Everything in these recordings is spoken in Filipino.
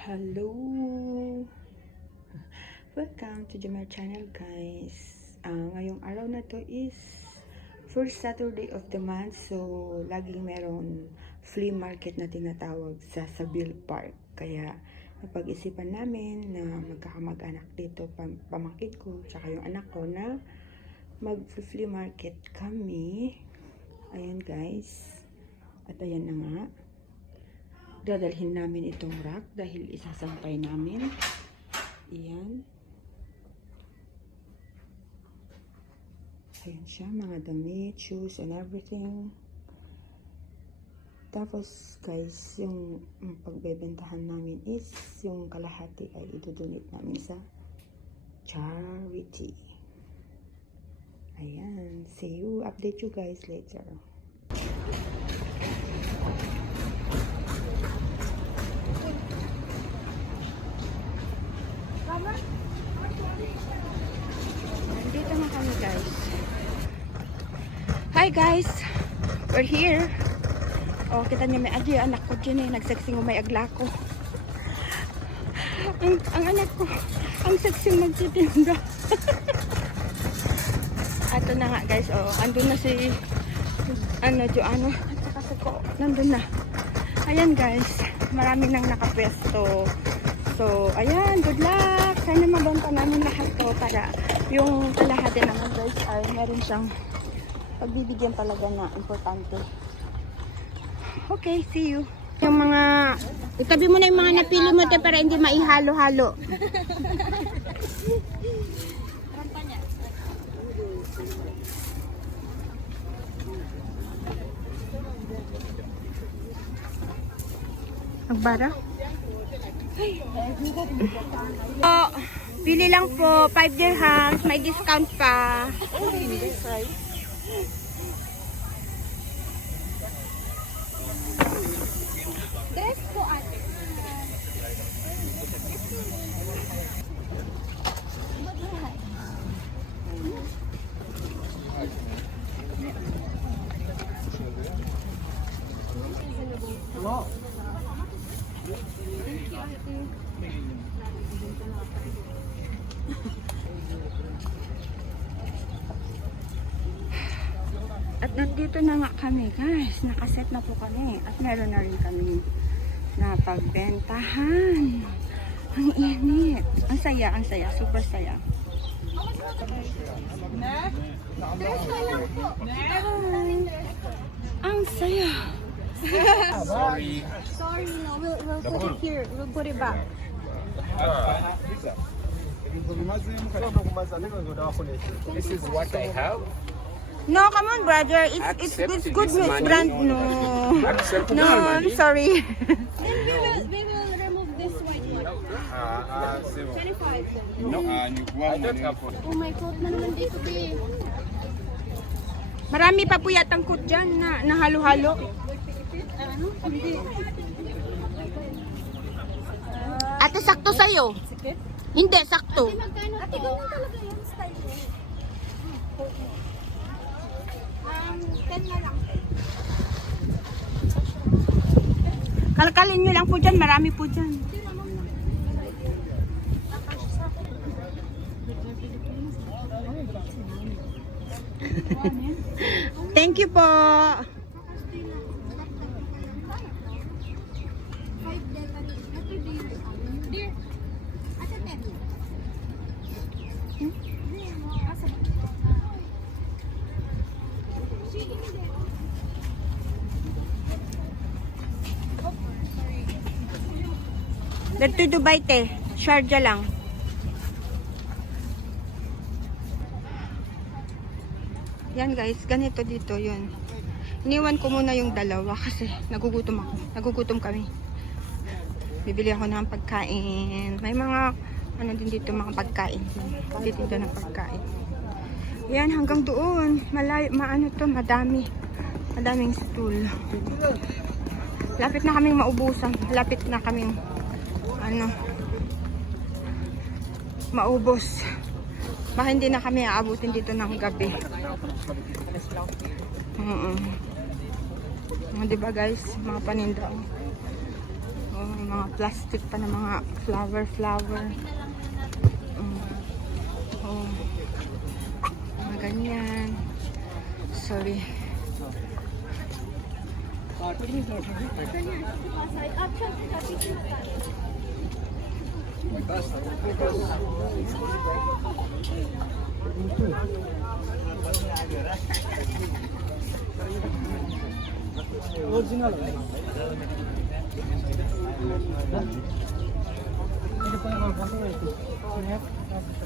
Hello! Welcome to Jamar channel, guys. Ngayong araw na to is first Saturday of the month. So, laging meron flea market na tinatawag sa Seville Park. Kaya, napag-isipan namin na magkakamag-anak dito, pamangkin ko, tsaka yung anak ko na mag-flea market kami. Ayan, guys. At ayan na nga. Dadalhin namin itong rack dahil isasampay namin. Iyan. Ayan siya, mga damit, shoes, and everything. Tapos, guys, yung pagbebentahan namin is yung kalahati ay idodonate namin sa charity. Ayan. See you. Update you guys later. Dito na kami, guys. Hi, guys. We're here. Oh, kita niyo may adi anak ko dyan eh. Nagsexing may agla ko. ang anak ko, ang sexing magtitinda. Ato na nga, guys. Oh, andun na si Joanna. At saka si Ko. Nandun na. Ayan, guys. Marami nang nakapwesto. So, ayan, good luck. Sana mabanta namin lahat to para yung kalahati naman, guys, ay meron siyang pagbibigyan talaga na importante. Okay, see you. Yung mga, itabi mo na yung mga napili mo te para hindi maihalo-halo. Nagbara? Oh, pili lang po, 5 dirhams, may discount pa. Dress po ate. At nandito na nga kami, guys. Nakaset na po kami. At meron na rin kami na pagbentahan. Ang init. Ang saya, ang saya. Super saya. Dress na lang po. Ang saya. Sorry, no. We'll put it here. We'll put it back. This is what I have. No, come on, brother. It's good news, brand. No. Accept No, I'm money. sorry. Then we will remove this white one. 25 then. No, I don't have one. Oh my God, na naman dito, be. Marami pa po yatang kut dyan na halo-halo. Ano? Hindi. Ate, sakto sa'yo. Hindi, sakto. Magkano to? Ate, ganun talaga yung style mo. 10 na lang. Kalkalin nyo lang po dyan. Marami po dyan. Thank you po. 5 delta. Ate, dear. Dear. Ate, 10. Asa ba? Sige, hindi. Dito Dubai, te. Sharjah lang. Yan, guys. Ganito dito yun. Iniwan ko muna yung dalawa kasi nagugutom ako. Nagugutom kami. Bibili ako ng pagkain. May mga ano din dito, mga pagkain. Dito ng pagkain. Yan, hanggang doon. Maano to, madami. Madaming stool. Lapit na kaming maubusan. Lapit na kaming maubos. Baka hindi na kami aabutin dito ng gabi. Diba, guys? Mga paninda. Oh, may mga plastic pa na mga flower. Oh, mga ganyan. Sorry. Original.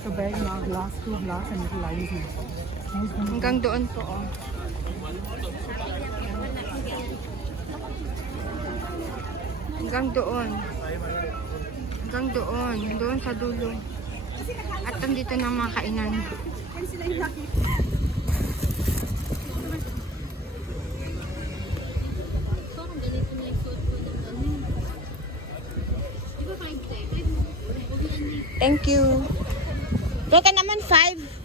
So bag na glass to glass and little lines na. Hanggang doon po, oh. Hanggang doon. Hanggang doon. Doon sa dulo. At nandito na ang mga kainan. Parang ganito na yung suot ko ng ano. Di ba 5'7"? Thank you. Teka naman, 5.